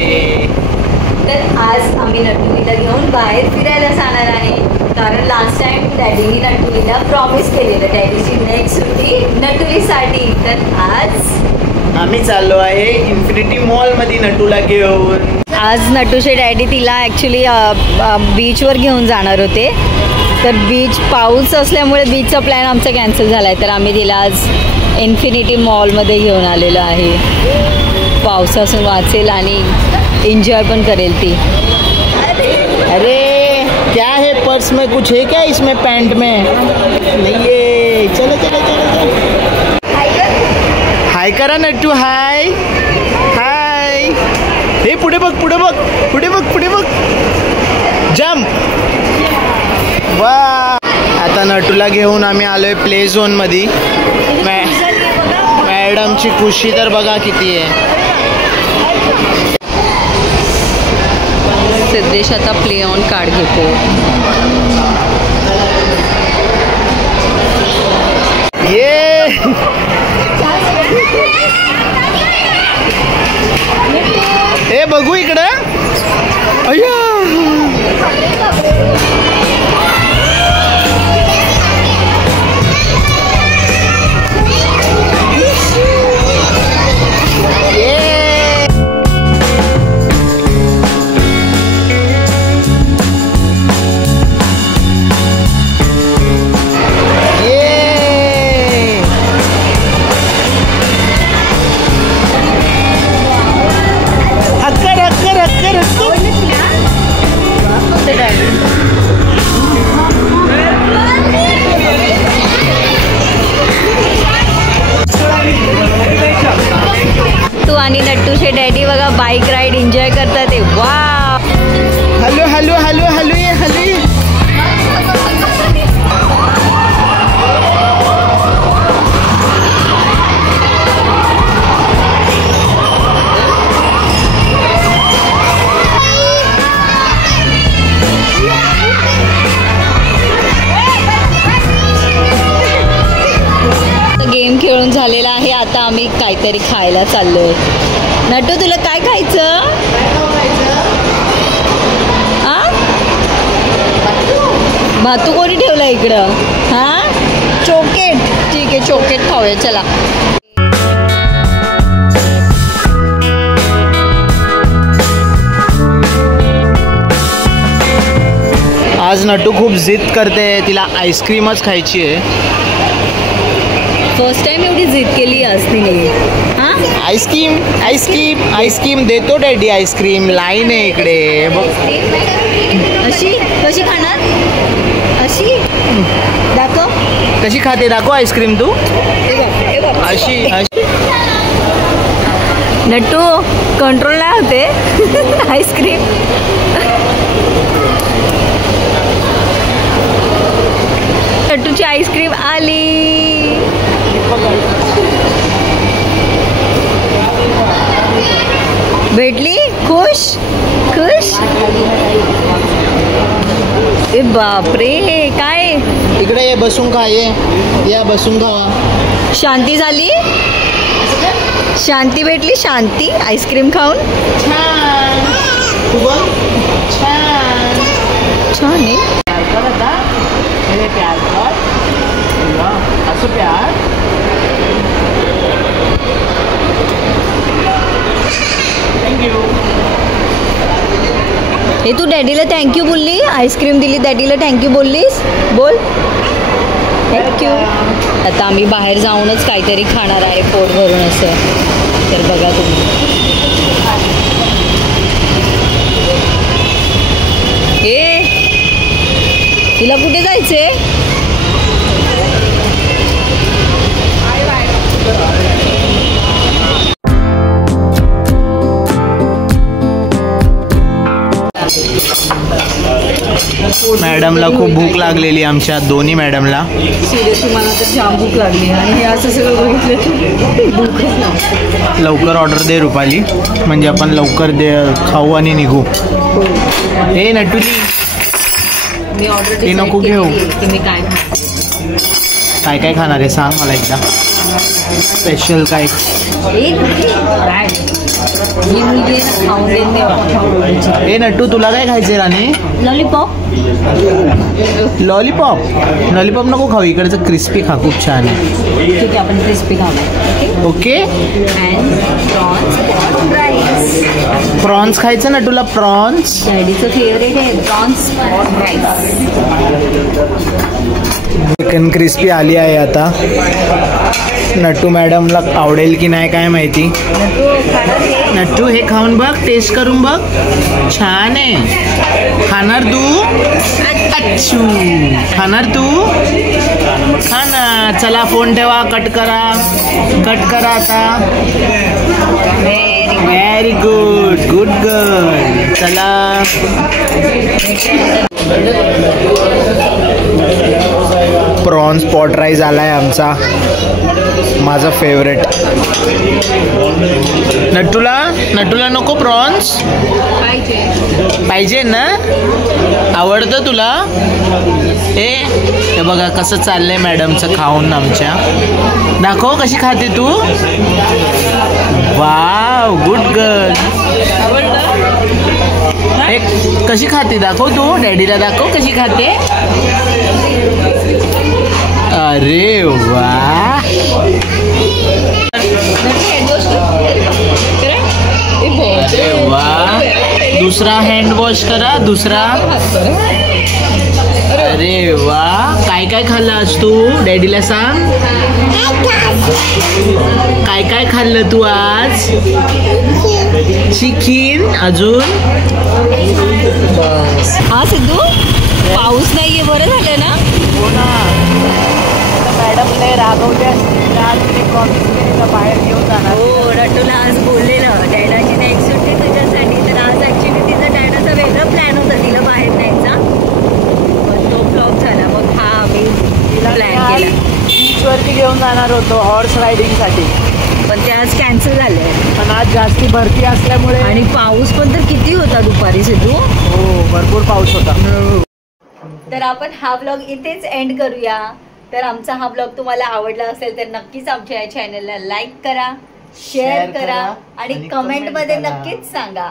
तर आज आम्ही नटुलीला घेऊन बाहेर फिरायला जाणार आहे. कारण लास्ट टाइम डॅडीनी नटुलीला प्रॉमिस केलेलं डॅडीची नेक्स्ट सुट्टी नटुलीसाठी. तर आज आम्ही चाललो आहे इन्फिनिटी मॉल मध्ये नटूला घेऊन. आज नटूचे डॅडी तिला ॲक्च्युली बीचवर घेऊन जाणार होते. तर बीच पाऊस असल्यामुळे बीचचा प्लॅन आमचा कॅन्सल झाला आहे. तर आम्ही तिला आज इन्फिनिटी मॉलमध्ये घेऊन आलेलो आहे. पावसासून वाचेल आणि एन्जॉय पण करेल ती. अरे क्या है पर्स में, कुछ है क्या इसमें पैंट में? नहीं है. चलो चलो चलो चलो. हाय करा नट्टू. हाय हाय. हे पुढे बघ पुढे बघ पुढे बघ पुढे बघ. जम्प. वा. आता नटूला घेऊन आम्ही आलोय प्ले झोन मध्ये. मॅडमची खुशी तर बघा किती आहे. सिद्धेश आता प्ले ऑन कार्ड घेतो. ये हे बघू इकडं. अय्या आणि नट्टूचे डॅडी बघा बाईक राईड एन्जॉय करतात. वा. हॅलो हॅलो हॅलो हॅलो ये हॅलो ये. गेम खेळून झालेला आहे. आता आम्ही काहीतरी खायला चाललोय. नटू तुला काय खायचं? भातू कोणी ठेवला इकडं? हा चॉकलेट. ठीक आहे चॉकलेट खाऊया चला. आज नटू खूप जिद करते. तिला आईस्क्रीमच खायची आहे. फर्स्ट टाइम एवढी जिद केली असती नाही. हां आईस्क्रीम आईस्क्रीम आईस्क्रीम देतो डॅडी. आईस्क्रीम लाईन आहे इकडे बघ. अशी कशी खाणार? अशी दाखव. कशी खाते दाखव आईस्क्रीम तू. अशी अशी. नट्टू कंट्रोल नाही होते आईस्क्रीम. नट्टूची आईस्क्रीम आली. भेटली. खुश खुश. ए बापरे काय. इकडे ये बसून खा. ये या बसून खा. शांती झाली. शांती भेटली. शांती आईस्क्रीम खाऊन. छान. छान छान आहे. प्यार कर. असं प्यार. थँक्यू. हे तू डॅडीला थँक्यू बोलली. आईस्क्रीम दिली डॅडीला थँक्यू बोललीस. बोल थँक्यू. आता आम्ही बाहेर जाऊनच काहीतरी खाणार आहे पोट भरून असं. तर बघा तुम्ही. ए तुला कुठे जायचंय? मॅडमला खूप भूक लागलेली. आमच्या दोन्ही मॅडमला. सिरियसली मला तर जाम भूक लागली. आणि हे असं सगळं बघितलं भूकच नाही. लवकर ऑर्डर दे रुपाली. म्हणजे आपण लवकर दे खाऊ आणि निघू. हे नटुली मी ऑर्डर ते नको घेऊ. की मी काय काय खाणार आहे सांग मला एकदा. स्पेशल काय? ही मुलगी आहे ना, खाऊन देत नाही. ए नट्टू, तुला काय खायचंय राणे? लॉलीपॉप. लॉलीपॉप लॉलीपॉप नको खाऊ, इकडचं क्रिस्पी खा, खूप छान आहे. ठीक आहे, आपण क्रिस्पी खाऊ. Okay. And prawns pot rice. Prawns खायचं नट्टूला, प्रॉन्स. डॅडीचं फेवरेट आहे prawns pot rice. Chicken crispy आली आहे आता. नट्टू मॅडमला आवडेल की नाही काय माहिती. नट्टू हे खाऊन बघ, टेस्ट करून बघ, छान आहे. खाणार तू? अच्छू, खाणार तू? खा ना. चला फोन ठेवा, कट करा, कट करा आता. Very good, good girl. चला. प्रॉन्स पॉट राईस आलाय आमचा, माझा फेवरेट. नट्टूला नको प्रॉन्स? पाहिजे ना? आवडतं तुला? हे बघा कसं चाललंय मॅडमचं खाऊन आमच्या. दाखव कशी खाते तू. Wow, good girl. हे कशी खाते दाखव तू, डॅडीला दाखव कशी खाते. अरे वा. अरे वा. दुसरा हँड वॉश करा, दुसरा. अरे वा. काय काय खाल्लं आज तू, डॅडीला सांग. काय काय खाल्लं तू आज? चिकन. अजून? हा सिद्धू, पाऊस नाहीये, बरं झालं ना. हो ना. मॅडमने रागवल्या बाहेर घेऊन जाणार. हो, नटूला आज बोललेलं डॅडाची नाईट सुट्टी तुझ्यासाठी. तर आज ऍक्च्युली तिचा डॅडाचा वेगळा प्लॅन होता तिला बाहेर न्यायचा, पण तो फ्लॉप झाला. मग हा आम्ही प्लॅन केला. बीचवरती घेऊन जाणार होतो हॉर्स रायडिंगसाठी, पण ते आज कॅन्सल झाले. पण आज जास्ती भरती असल्यामुळे आणि पाऊस पण तर किती होता दुपारी सिद्धू. हो, भरपूर पाऊस होता. तर आपण हा ब्लॉग इथेच एंड करूया. तर आमचा हा ब्लॉग तुम्हाला आवडला असेल तर नक्कीच आमच्या या चॅनलला लाईक करा, शेअर करा आणि कमेंटमध्ये नक्कीच सांगा.